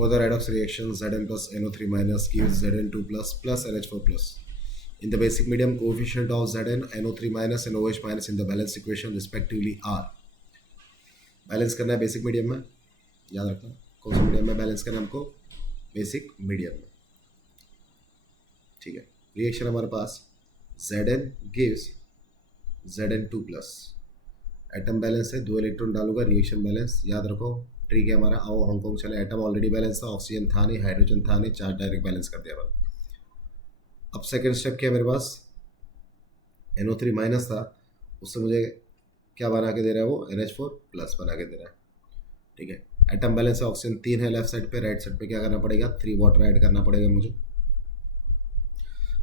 For the redox reaction, Zn plus NO3 minus gives Zn2 plus NH4 plus. In the basic medium, coefficient of Zn, NO3 minus and OH minus in the balanced equation respectively are. Balance करना है basic medium में, याद रखना कौन सा medium में balance करना है हमको, बेसिक मीडियम में, ठीक है। रिएक्शन हमारे पास Zn gives Zn2 plus, atom balance है, 2 इलेक्ट्रॉन डालूंगा, रिएक्शन बैलेंस याद रखो, ट्रिक है हमारा। आओ हांगकॉन्ग चले, एटम ऑलरेडी बैलेंस था, ऑक्सीजन था नहीं, हाइड्रोजन था नहीं, चार्ज डायरेक्ट बैलेंस कर दिया मैंने। अब सेकंड स्टेप क्या है मेरे पास, NO3 माइनस था, उससे मुझे क्या बना के दे रहा है वो, NH4 प्लस बना के दे रहा है, ठीक है। एटम बैलेंस है, ऑक्सीजन 3 है लेफ्ट साइड पे, राइट साइड पे क्या करना पड़ेगा, 3 वाटर ऐड करना पड़ेगा मुझे।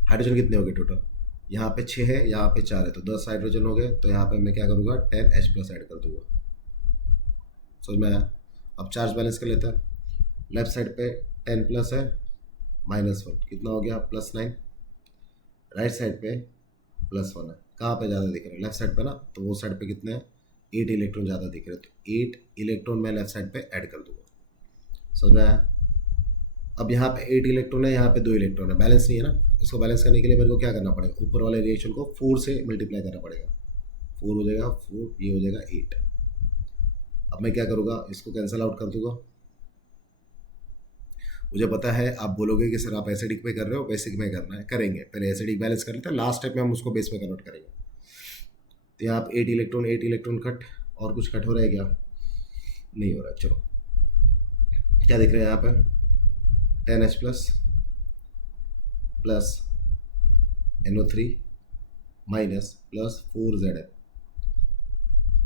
हाइड्रोजन कितने हो गए टोटल, यहाँ पे 6 है, यहाँ पे 4 है, तो 10 हाइड्रोजन हो गए, तो यहाँ पे मैं क्या करूँगा 10H प्लस ऐड कर दूंगा, समझ में आया। अब चार्ज बैलेंस कर लेता है, लेफ्ट साइड पे 10 प्लस है, -1 कितना हो गया, +9, राइट साइड पे +1 है, कहाँ पे ज़्यादा दिख रहा है, लेफ्ट साइड पे ना, तो वो साइड पे कितने हैं, 8 इलेक्ट्रॉन ज़्यादा दिख रहे हैं, तो 8 इलेक्ट्रॉन मैं लेफ्ट साइड पे ऐड कर दूंगा, समझ में आया। अब यहाँ पे 8 इलेक्ट्रॉन है, यहाँ पे 2 इलेक्ट्रॉन है, बैलेंस नहीं है ना, इसको बैलेंस करने के लिए मेरे को क्या करना पड़ेगा, ऊपर वाले रिएक्शन को 4 से मल्टीप्लाई करना पड़ेगा, 4 हो जाएगा 4, ये हो जाएगा 8। अब मैं क्या करूँगा, इसको कैंसिल आउट कर दूंगा। मुझे पता है आप बोलोगे कि सर आप एसिडिक में कर रहे हो, बेसिक में करना है, करेंगे, पहले एसिडिक बैलेंस कर लेते हैं, लास्ट स्टेप में हम उसको बेस में कन्वर्ट करेंगे। तो यहाँ आप 8 इलेक्ट्रॉन कट, और कुछ कट हो रहा है क्या, नहीं हो रहा, चलो क्या दिख रहा है यहाँ पे, 10H plus NO3 minus plus 4Zn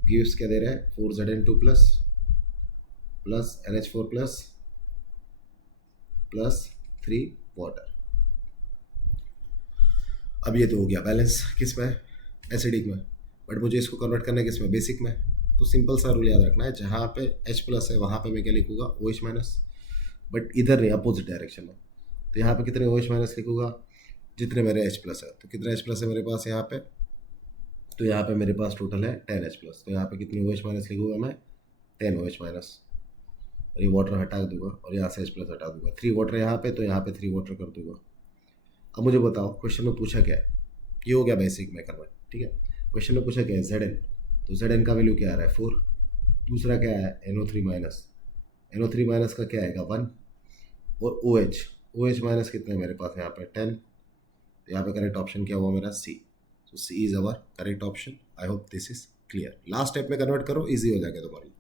gives क्या दे रहा है, 4Zn2 plus NH4 plus 3 water. अब ये तो हो गया बैलेंस किस में, एसिडिक में, बट मुझे इसको कन्वर्ट करना है किस में, बेसिक में। तो सिंपल सा रूल याद रखना है, जहाँ पे H प्लस है वहाँ पे मैं क्या लिखूँगा, OH माइनस, बट इधर नहीं, अपोजिट डायरेक्शन में। तो यहाँ पे कितने OH माइनस लिखूँगा, जितने मेरे H प्लस है, तो कितना H प्लस है मेरे पास यहाँ पे, तो यहाँ पे मेरे पास टोटल है 10H प्लस, तो यहाँ पे कितनी OH माइनस लिखूँगा मैं, 10 OH माइनस, और ये वाटर हटा दूंगा और यहाँ से H प्लस हटा दूंगा, 3 वाटर यहाँ पे, तो यहाँ पे 3 वाटर कर दूंगा। अब मुझे बताओ क्वेश्चन में पूछा क्या है, ये हो गया बेसिक में कन्वर्ट, ठीक है। क्वेश्चन में पूछा क्या है, Zn, तो Zn का वैल्यू क्या आ रहा है 4, दूसरा क्या है NO3 माइनस, NO3 माइनस का क्या आएगा 1, और OH माइनस कितना है मेरे पास यहाँ पे 10, तो यहाँ पे करेक्ट ऑप्शन क्या हुआ मेरा C, तो C is our correct option. I hope this is clear, last step में कन्वर्ट करो, ईजी हो जाएगा तुम्हारे लिए।